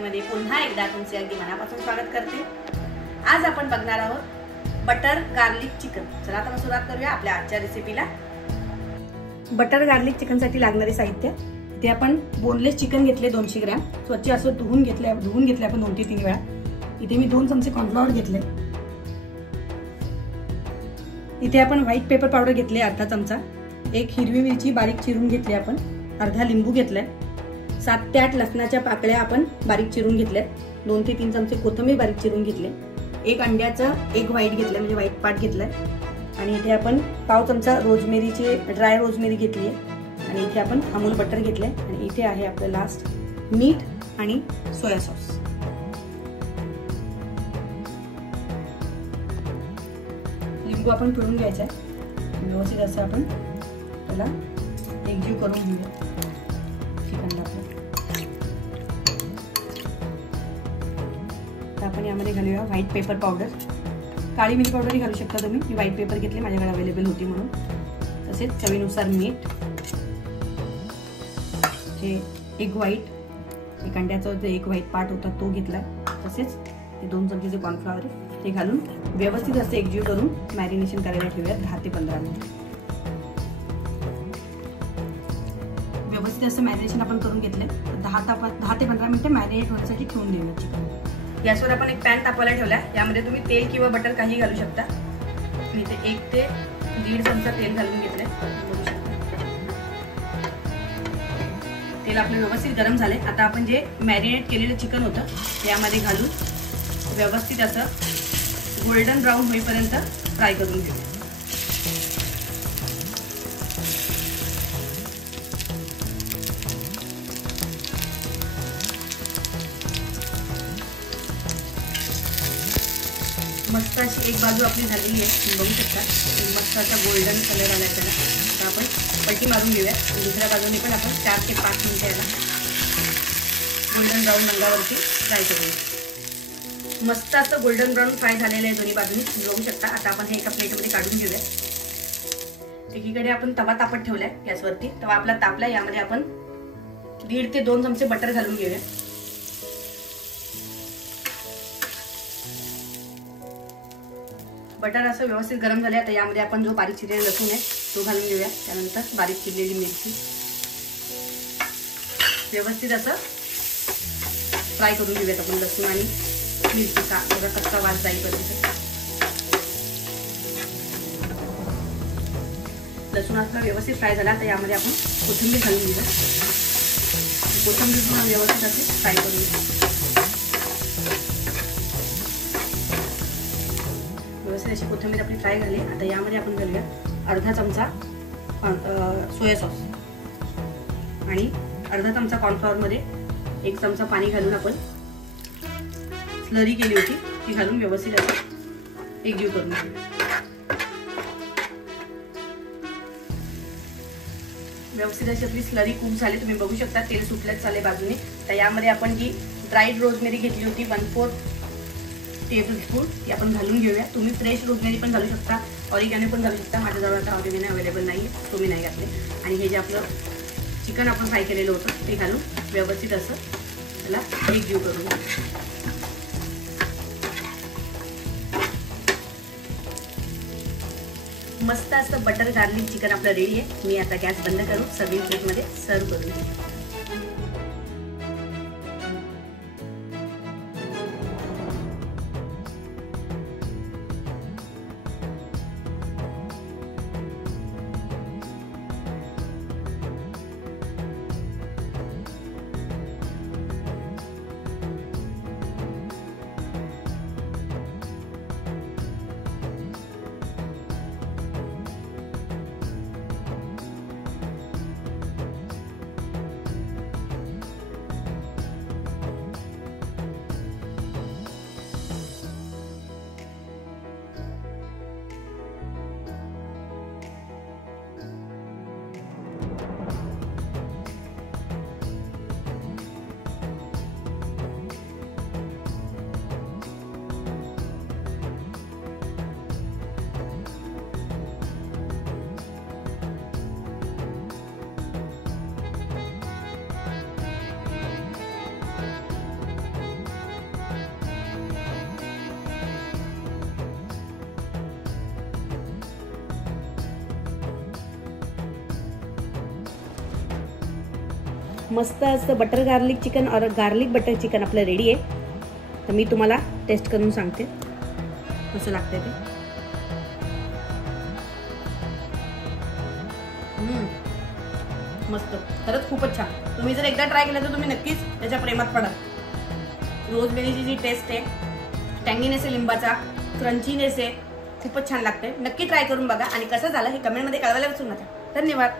चॅनलमध्ये पुन्हा एकदा तुमचे अगदी मनापासून स्वागत करते। आज आपण बघणार आहोत बटर गार्लिक चिकन। चला आता सुरुवात करूया आपल्या आजच्या रेसिपीला। बटर गार्लिक चिकनसाठी लागणारे साहित्य इथे आपण बोनलेस चिकन घेतले 200 ग्रॅम, स्वच्छ असं धुवून घेतले आपण 2 ते 3 वेळा। इथे मी 2 चमचे कॉर्नफ्लॉवर घेतले। इथे आपण व्हाईट पेपर पावडर घेतले अर्धा चमचा, एक हिरवी मिरची बारीक चिरून घेतली आपण, अर्धा लिंबू घेतलाय, 7 ते 8 लसणाच्या पाकळ्या आपण बारीक चिरून घेतल्या, 2 ते 3 चमचे कोथिंबीर बारीक चिरून घेतले, एक अंड्याचा एक व्हाईट घेतला म्हणजे व्हाईट पार्ट घेतलाय, आणि इथे आपण पाव चमचा रोजमेरीचे ड्राय रोजमेरी घेतली आहे, आणि इथे आपण अमूल बटर घेतलंय, आणि इथे आहे आपलं लास्ट मीठ आणि सोया सॉस। लिंबू आपण पिळून घ्यायचा आहे, व्यवस्थित असं आपण त्याला एकजीव करून घेऊया चिकनला। आता आपण यामध्ये घालूया व्हाईट पेपर पावडर, काळी मिरी पावडरही घालू शकता तुम्ही, मी व्हाईट पेपर घेतले माझ्याकडे अवेलेबल होती म्हणून। तसेच चवीनुसार मीठ, हे एक व्हाईट एक अंड्याचा एक व्हाईट पार्ट होता तो घेतला, तसेच हे 2 चमचे कॉर्नफ्लॉवर ते घालून व्यवस्थित असं एकजीव करून मॅरिनेशन करायला ठेवूया 10 ते 15 मिनिट। व्यवस्थित असं मॅरिनेशन आपण करून घेतले, 10 ते 15 मिनिटं मॅरिनेट होण्यासाठी ठेवून देऊया चिकन। गॅसवर आपण एक पॅन तापवायला ठेवला, यामध्ये तुम्ही तेल किंवा बटर काही घालू शकता। मी इथे 1 ते 1.5 चमचा तेल घालून घेतले। तेल आपलं व्यवस्थित गरम झाले। आता आपण जे मॅरिनेट केलेलं चिकन होतं यामध्ये घालून व्यवस्थित असं गोल्डन ब्राऊन होईपर्यंत फ्राय करून घेऊ। मस्त अशी एक बाजू आपली झालेली आहे, तुम्ही बघू शकता मस्त असा गोल्डन कलर आला त्याला। आता आपण पलटी मारून घेऊया, दुसऱ्या बाजूने पण आपण 4 ते 5 मिनिटं याला गोल्डन ब्राऊन रंगावरती फ्राय करूया। मस्त असं गोल्डन ब्राऊन फ्राय झालेलं आहे दोन्ही बाजूनी, तुम्ही बघू शकता। आता आपण हे एका प्लेटमध्ये काढून घेऊया। एकीकडे आपण तवा तापत ठेवलाय गॅसवरती, तवा आपला तापला, यामध्ये आपण 1.5 ते 2 चमचे बटर घालून घेऊया। बटर असं व्यवस्थित गरम झाले। आता यामध्ये आपण जो बारीक चिरलेला लसूण आहे तो घालून घेऊया, त्यानंतर बारीक चिरलेली मिरची व्यवस्थित असं फ्राय करून घेऊयात आपण, लसूण आणि मिरचीचा कच्चा वास जाईपर्यंत। लसूण आपला व्यवस्थित फ्राय झाला, तर यामध्ये आपण कोथिंबीर घालून घेऊया। कोथिंबीर पण व्यवस्थित असे फ्राय करून घेऊ। व्यवस्थित अशी कोथिंबीर आपली फ्राय झाली। आता यामध्ये आपण घालूया अर्धा चमचा सोया सॉस, आणि अर्धा चमचा कॉर्नफ्लॉवर मध्ये 1 चमचा पाणी घालून आपण स्लरी केली होती ती घालून व्यवस्थित असं एकजीव करून घेऊ। व्यवस्थित अशी आपली स्लरी कुक झाली, तुम्ही बघू शकता तेल सुटलंच चालले बाजूने। तर यामध्ये आपण जी ड्राईड रोजमेरी घेतली होती 1/4 टेबलस्पून ती आपण घालून घेऊया। तुम्ही फ्रेश रोजमेरी पण घालू शकता, ऑरिगॅनो पण घालू शकता, माझ्याजवळ आता ऑरिगॅनो अवेलेबल नाही, तुम्ही नाही घातले। आणि हे जे आपलं चिकन आपण फ्राय केलेलं होतं ते घालून व्यवस्थित असं त्याला एकजीव करून घेऊ। मस्त असं बटर गार्लिक चिकन आपलं रेडी आहे। मी आता गॅस बंद करून सर्विंग प्लेटमध्ये सर्व करून घेऊ। मस्त असं बटर गार्लिक चिकन और गार्लिक बटर चिकन आपलं रेडी आहे. तर मी तुम्हाला टेस्ट करून सांगते कसं लागतंय ते. मस्त, खरंच खूपच छान. तुम्ही जर एकदा ट्राय केलं तर तुम्ही नक्कीच त्याच्या प्रेमात पडाल. रोजमेरीची जी टेस्ट आहे, टँगीनेस आहे लिंबाचा, क्रंचीनेस आहे, खूपच छान लागते. नक्की ट्राय करून बघा आणि कसं झालं हे कमेंटमध्ये कळवायला विसरू नका. धन्यवाद.